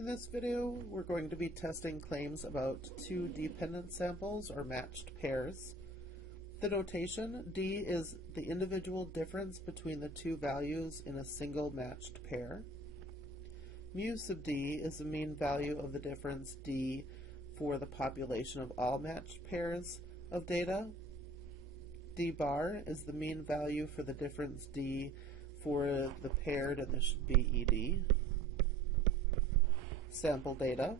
In this video, we're going to be testing claims about two dependent samples or matched pairs. The notation D is the individual difference between the two values in a single matched pair. Mu sub D is the mean value of the difference D for the population of all matched pairs of data. D bar is the mean value for the difference D for the paired, and this should be ED, sample data.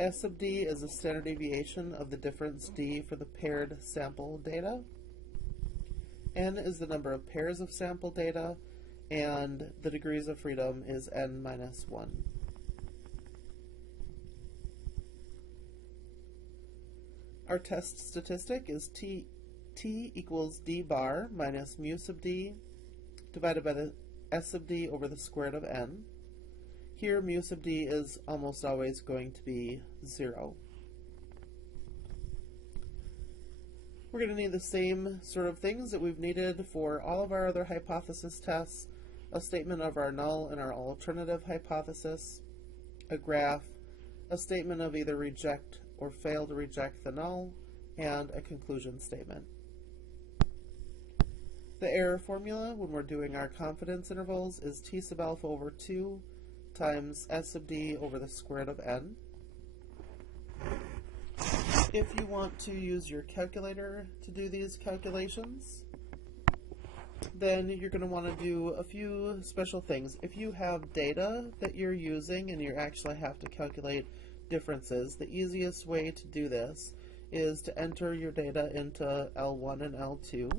S sub D is the standard deviation of the difference D for the paired sample data. N is the number of pairs of sample data, and the degrees of freedom is n minus 1. Our test statistic is T equals D bar minus mu sub D divided by the S sub D over the square root of n. Here, mu sub D is almost always going to be 0. We're going to need the same sort of things that we've needed for all of our other hypothesis tests: a statement of our null and our alternative hypothesis, a graph, a statement of either reject or fail to reject the null, and a conclusion statement. The error formula when we're doing our confidence intervals is T sub alpha over 2 times S sub D over the square root of n. If you want to use your calculator to do these calculations, then you're going to want to do a few special things. If you have data that you're using and you actually have to calculate differences, the easiest way to do this is to enter your data into L1 and L2.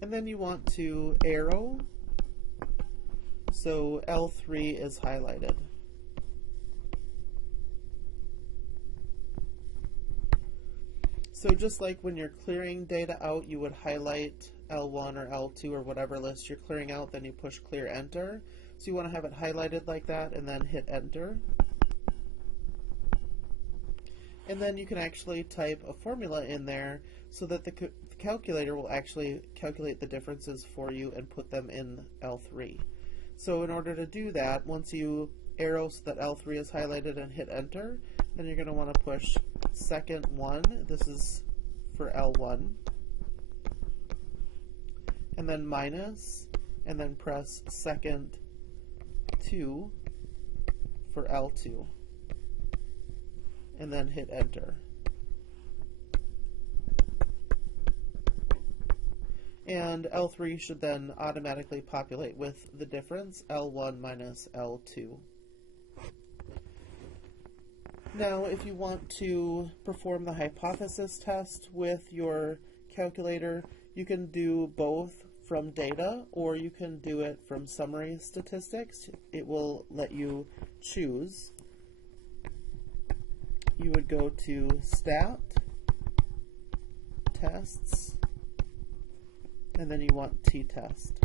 And then you want to arrow, so L3 is highlighted. So just like when you're clearing data out, you would highlight L1 or L2 or whatever list you're clearing out, then you push clear enter. So you want to have it highlighted like that and then hit enter. And then you can actually type a formula in there so that the calculator will actually calculate the differences for you and put them in L3. So in order to do that, once you arrow so that L3 is highlighted and hit enter, then you're going to want to push second 1, this is for L1, and then minus, and then press second 2 for L2, and then hit enter. And L3 should then automatically populate with the difference, L1 minus L2. Now, if you want to perform the hypothesis test with your calculator, you can do both from data, or you can do it from summary statistics. It will let you choose. You would go to Stat, Tests, and then you want t-test.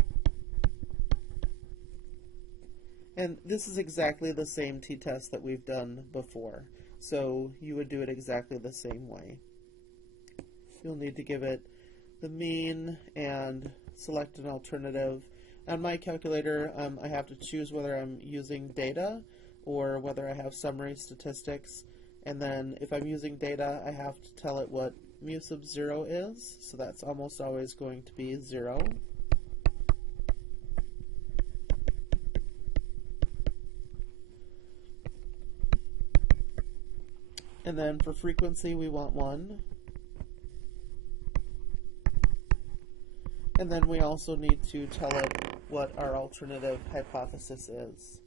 And this is exactly the same t-test that we've done before, so you would do it exactly the same way. You'll need to give it the mean and select an alternative. On my calculator, I have to choose whether I'm using data or whether I have summary statistics, and then if I'm using data, I have to tell it what mu sub 0 is, so that's almost always going to be 0. And then for frequency, we want 1. And then we also need to tell it what our alternative hypothesis is.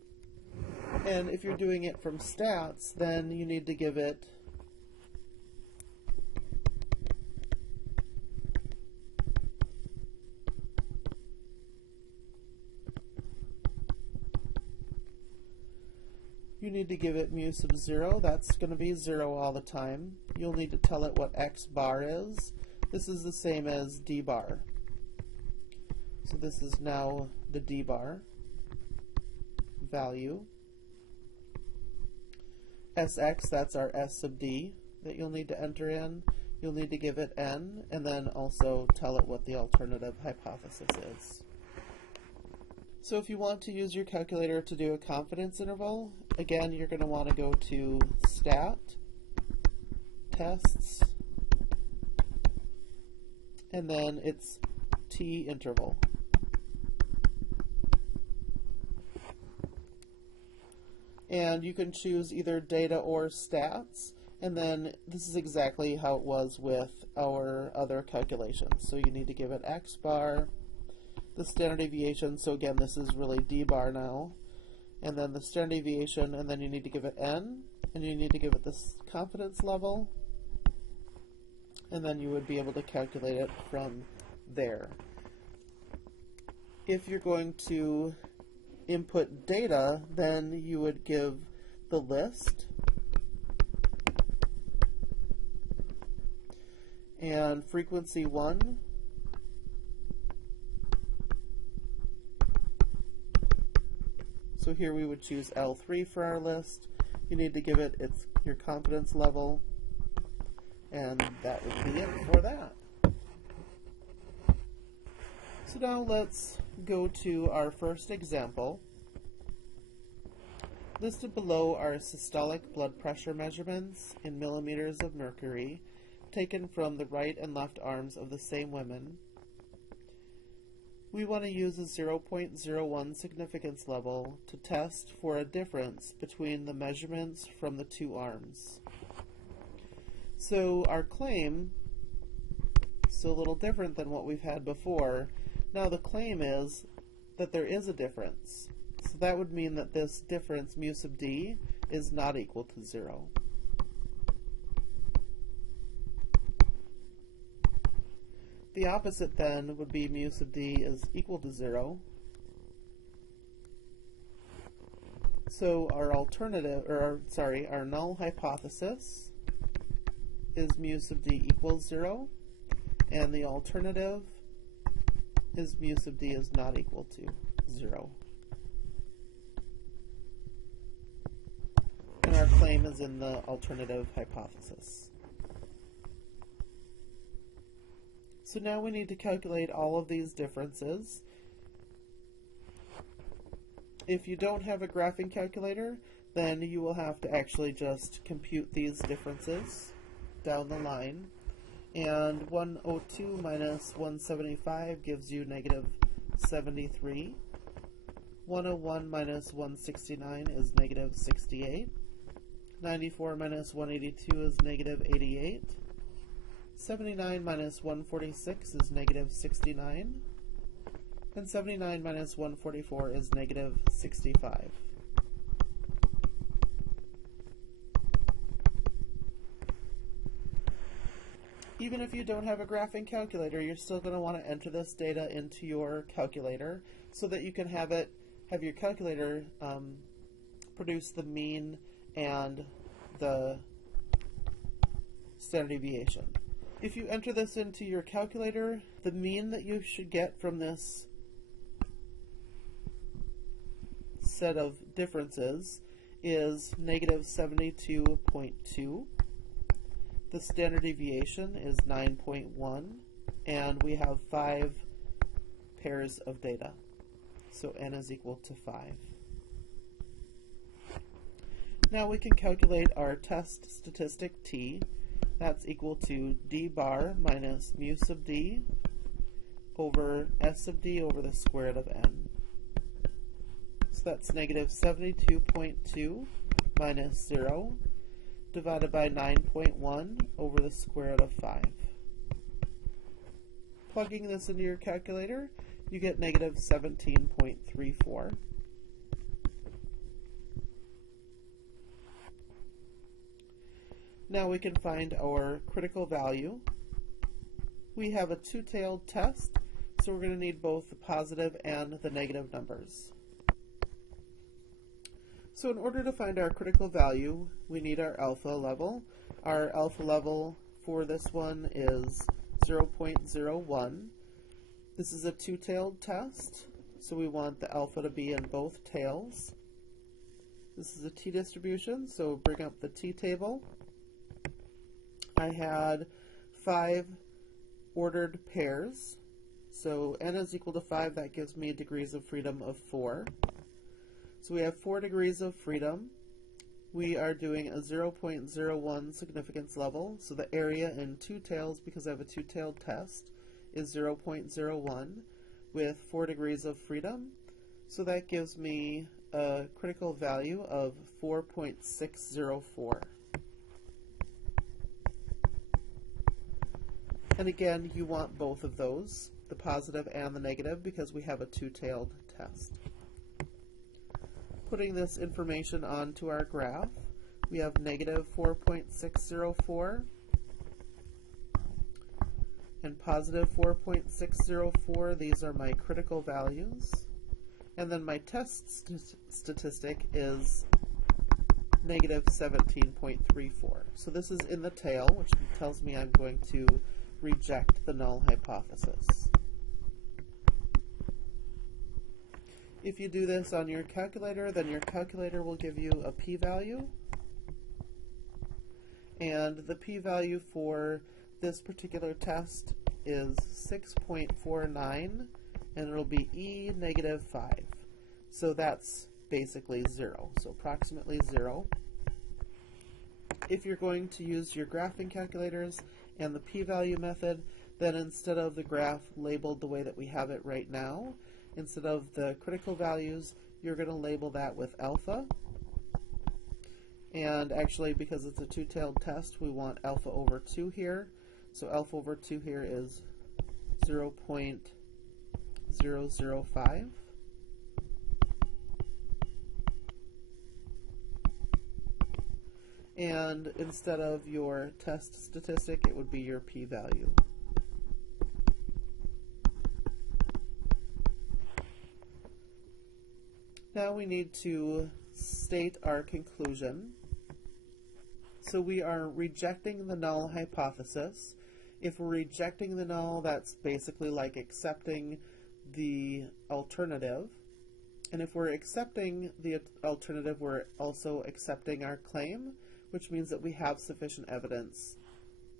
And if you're doing it from stats, then you need to give it mu sub 0. That's going to be 0 all the time. You'll need to tell it what x bar is. This is the same as d bar. So this is now the d bar value. Sx, that's our S sub d that you'll need to enter in. You'll need to give it n, and then also tell it what the alternative hypothesis is. So if you want to use your calculator to do a confidence interval, again, you're going to want to go to Stat, Tests, and then it's T interval. And you can choose either data or stats, and then this is exactly how it was with our other calculations. So you need to give it x bar, the standard deviation, so again this is really d bar now, and then the standard deviation, and then you need to give it n, and you need to give it this confidence level, and then you would be able to calculate it from there. If you're going to input data, then you would give the list and frequency 1, so here we would choose L3 for our list. You need to give it your confidence level, and that would be it for that. So now let's go to our first example. Listed below are systolic blood pressure measurements in millimeters of mercury taken from the right and left arms of the same women. We want to use a 0.01 significance level to test for a difference between the measurements from the two arms. So our claim is a little different than what we've had before. Now the claim is that there is a difference. So that would mean that this difference, mu sub d, is not equal to 0. The opposite then would be mu sub d is equal to 0. So our alternative, or our null hypothesis is mu sub d equals 0, and the alternative is mu sub d is not equal to 0. And our claim is in the alternative hypothesis. So now we need to calculate all of these differences. If you don't have a graphing calculator, then you will have to actually just compute these differences down the line. And 102 minus 175 gives you negative 73. 101 minus 169 is negative 68. 94 minus 182 is negative 88. 79 minus 146 is negative 69. And 79 minus 144 is negative 65. Even if you don't have a graphing calculator, you're still going to want to enter this data into your calculator so that you can have your calculator produce the mean and the standard deviation. If you enter this into your calculator, the mean that you should get from this set of differences is negative 72.2. The standard deviation is 9.1, and we have 5 pairs of data. So n is equal to 5. Now we can calculate our test statistic t. That's equal to d bar minus mu sub d over s sub d over the square root of n. So that's negative 72.2 minus 0 divided by 9.1 over the square root of 5. Plugging this into your calculator, you get negative 17.34. Now we can find our critical value. We have a two-tailed test, so we're going to need both the positive and the negative numbers. So in order to find our critical value, we need our alpha level. Our alpha level for this one is 0.01. This is a two-tailed test, so we want the alpha to be in both tails. This is a t-distribution, so bring up the t-table. I had 5 ordered pairs. So n is equal to 5, that gives me degrees of freedom of 4. So we have 4 degrees of freedom. We are doing a 0.01 significance level, so the area in two tails, because I have a two-tailed test, is 0.01 with 4 degrees of freedom. So that gives me a critical value of 4.604. And again, you want both of those, the positive and the negative, because we have a two-tailed test. Putting this information onto our graph, we have negative 4.604 and positive 4.604. These are my critical values. And then my test statistic is negative 17.34. So this is in the tail, which tells me I'm going to reject the null hypothesis. If you do this on your calculator, then your calculator will give you a p-value. And the p-value for this particular test is 6.49, and it'll be e negative 5. So that's basically 0, so approximately 0. If you're going to use your graphing calculators and the p-value method, then instead of the graph labeled the way that we have it right now, instead of the critical values, you're going to label that with alpha. And actually, because it's a two-tailed test, we want alpha over 2 here. So alpha over 2 here is 0.005. And instead of your test statistic, it would be your p-value. Now we need to state our conclusion. So we are rejecting the null hypothesis. If we're rejecting the null, that's basically like accepting the alternative. And if we're accepting the alternative, we're also accepting our claim, which means that we have sufficient evidence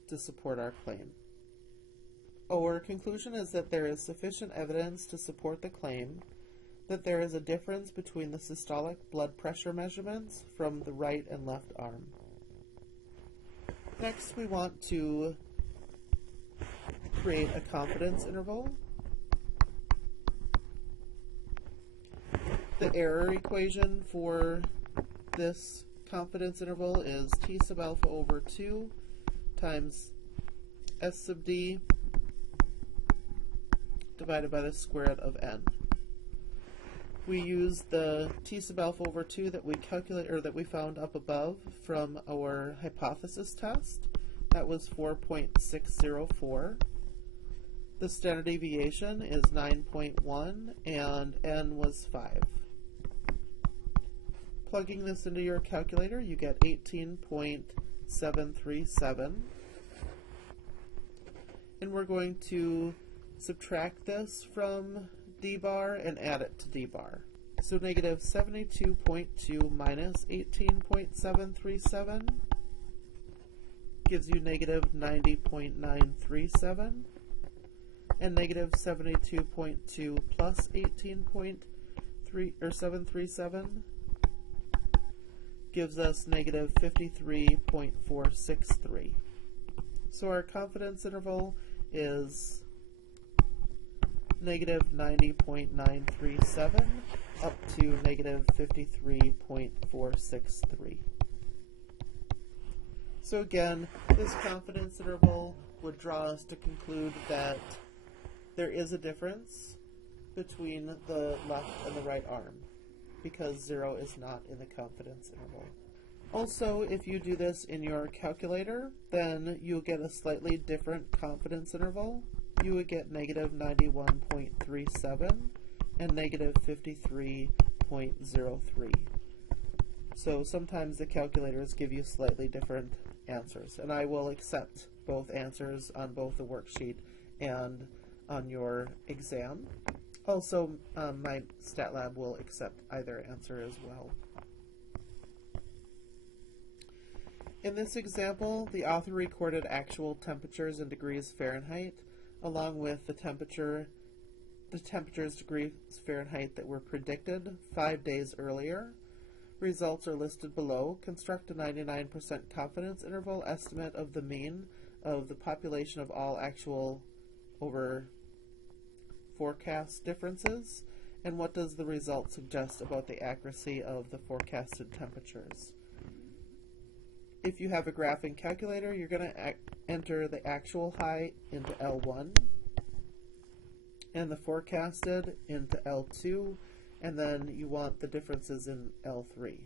to support our claim. Our conclusion is that there is sufficient evidence to support the claim that there is a difference between the systolic blood pressure measurements from the right and left arm. Next, we want to create a confidence interval. The error equation for this confidence interval is t sub alpha over 2 times s sub d divided by the square root of n. We use the t sub alpha over 2 that we calculate, or that we found up above from our hypothesis test. That was 4.604. The standard deviation is 9.1 and n was 5. Plugging this into your calculator, you get 18.737. And we're going to subtract this from d bar and add it to d bar. So negative 72.2 minus 18.737 gives you negative 90.937, and negative 72.2 plus 18.737 gives us negative 53.463. So our confidence interval is negative 90.937 up to negative 53.463. So again, this confidence interval would draw us to conclude that there is a difference between the left and the right arm, because 0 is not in the confidence interval. Also, if you do this in your calculator, then you'll get a slightly different confidence interval. You would get negative 91.37 and negative 53.03. So sometimes the calculators give you slightly different answers, and I will accept both answers on both the worksheet and on your exam. Also, my stat lab will accept either answer as well. In this example, the author recorded actual temperatures in degrees Fahrenheit, along with the temperatures degrees Fahrenheit that were predicted 5 days earlier. Results are listed below. Construct a 99% confidence interval estimate of the mean of the population of all actual over forecast differences, and what does the result suggest about the accuracy of the forecasted temperatures. If you have a graphing calculator, you're going to enter the actual height into L1 and the forecasted into L2, and then you want the differences in L3.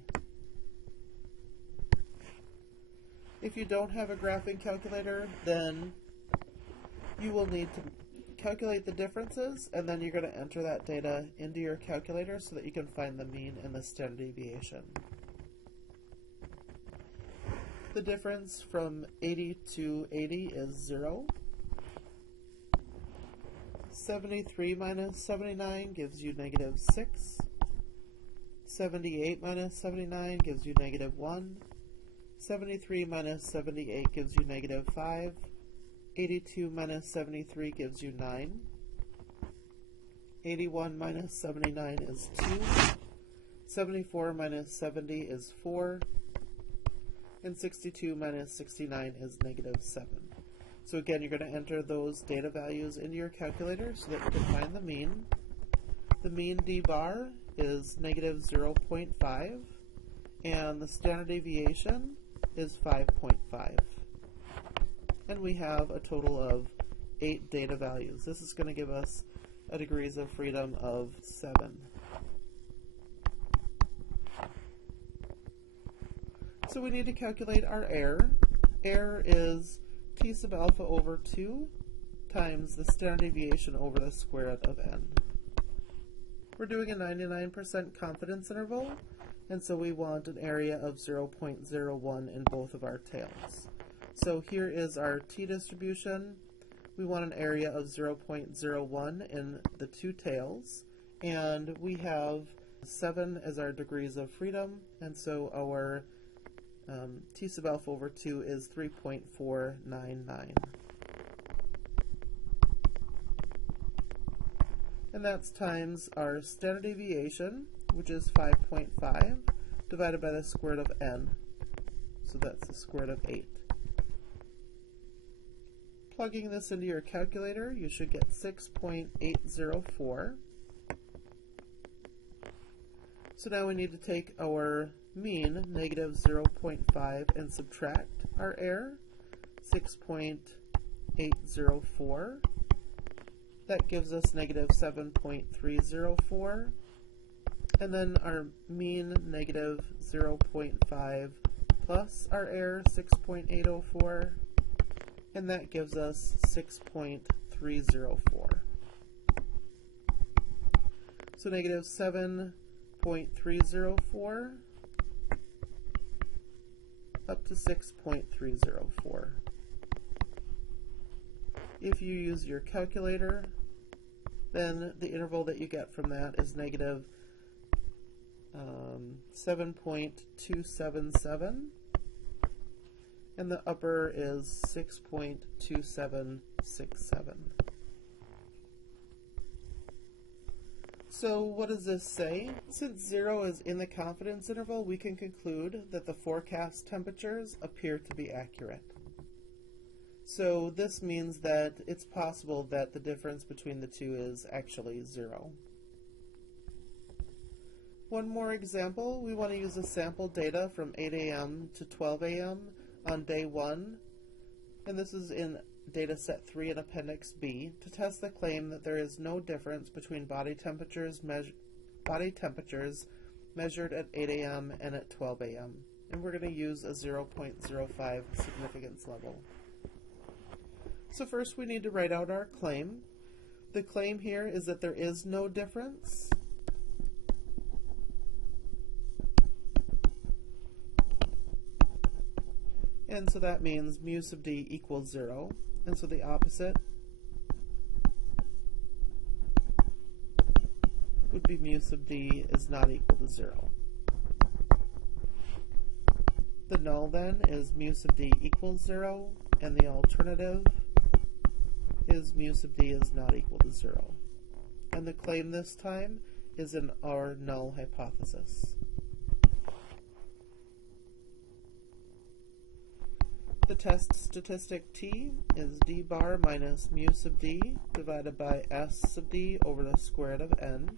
If you don't have a graphing calculator, then you will need to calculate the differences, and then you're going to enter that data into your calculator so that you can find the mean and the standard deviation. The difference from 80 to 80 is 0. 73 minus 79 gives you negative 6. 78 minus 79 gives you negative 1. 73 minus 78 gives you negative 5. 82 minus 73 gives you 9. 81 minus 79 is 2. 74 minus 70 is 4. And 62 minus 69 is negative 7. So again, you're going to enter those data values into your calculator so that you can find the mean. The mean D bar is negative 0.5, and the standard deviation is 5.5. And we have a total of 8 data values. This is going to give us a degrees of freedom of 7. So we need to calculate our error. Error is t sub alpha over 2 times the standard deviation over the square root of n. We're doing a 99% confidence interval, and so we want an area of 0.01 in both of our tails. So here is our t-distribution. We want an area of 0.01 in the two tails, and we have 7 as our degrees of freedom, and so our t sub alpha over 2 is 3.499. And that's times our standard deviation, which is 5.5, divided by the square root of n. So that's the square root of 8. Plugging this into your calculator, you should get 6.804. So now we need to take our mean, negative 0.5, and subtract our error, 6.804. That gives us negative 7.304. And then our mean, negative 0.5, plus our error, 6.804. And that gives us 6.304. So negative 7.304 up to 6.304. If you use your calculator, then the interval that you get from that is negative 7.277, and the upper is 6.2767. So what does this say? Since 0 is in the confidence interval, we can conclude that the forecast temperatures appear to be accurate. So this means that it's possible that the difference between the two is actually 0. One more example, we want to use the sample data from 8 a.m. to 12 a.m. on day 1, and this is in data set 3 in Appendix B, to test the claim that there is no difference between body temperatures measured at 8 a.m. and at 12 a.m. And we're going to use a 0.05 significance level. So first we need to write out our claim. The claim here is that there is no difference. And so that means mu sub d equals 0. And so the opposite would be mu sub d is not equal to 0. The null then is mu sub d equals 0, and the alternative is mu sub d is not equal to 0. And the claim this time is in our null hypothesis. The test statistic t is d bar minus mu sub d divided by s sub d over the square root of n.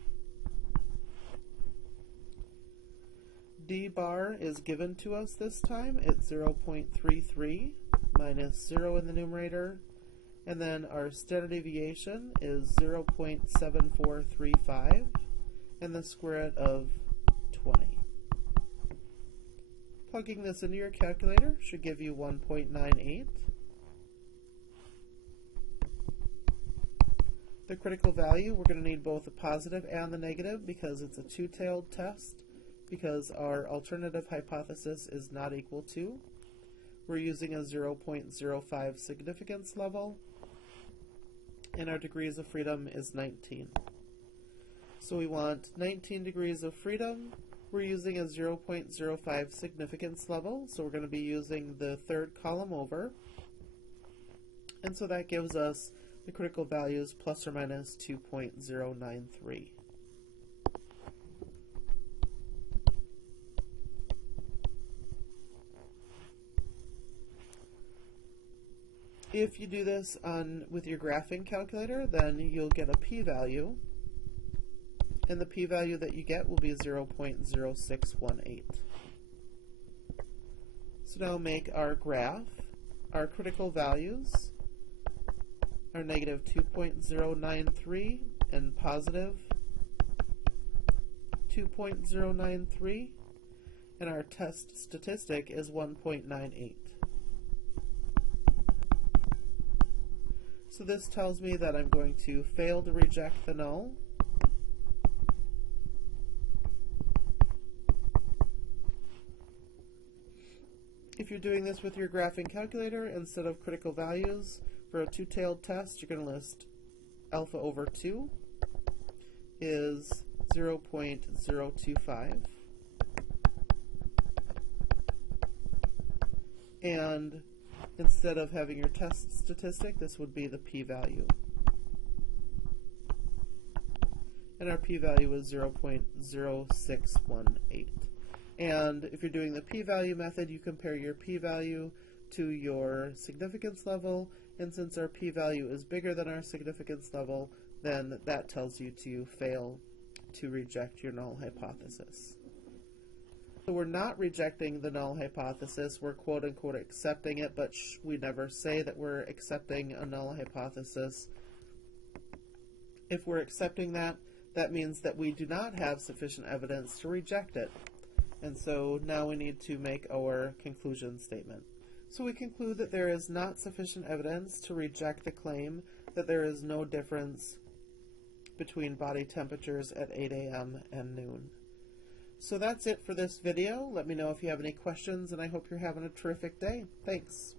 D bar is given to us this time at 0.33 minus 0 in the numerator, and then our standard deviation is 0.7435 and the square root of 20. Plugging this into your calculator should give you 1.98. The critical value, we're going to need both the positive and the negative because it's a two-tailed test, because our alternative hypothesis is not equal to. We're using a 0.05 significance level, and our degrees of freedom is 19. So we want 19 degrees of freedom. We're using a 0.05 significance level, so we're going to be using the third column over. And so that gives us the critical values plus or minus 2.093. If you do this with your graphing calculator, then you'll get a p-value, and the p-value that you get will be 0.0618. So now make our graph. Our critical values are negative 2.093 and positive 2.093, and our test statistic is 1.98. So this tells me that I'm going to fail to reject the null. If you're doing this with your graphing calculator, instead of critical values for a two-tailed test, you're going to list alpha over 2 is 0.025. And instead of having your test statistic, this would be the p-value. And our p-value is 0.0618. And if you're doing the p-value method, you compare your p-value to your significance level, and since our p-value is bigger than our significance level, then that tells you to fail to reject your null hypothesis. So we're not rejecting the null hypothesis, we're quote-unquote accepting it, but we never say that we're accepting a null hypothesis. If we're accepting that, that means that we do not have sufficient evidence to reject it. And so now we need to make our conclusion statement. So we conclude that there is not sufficient evidence to reject the claim that there is no difference between body temperatures at 8 a.m. and noon. So that's it for this video. Let me know if you have any questions, and I hope you're having a terrific day. Thanks.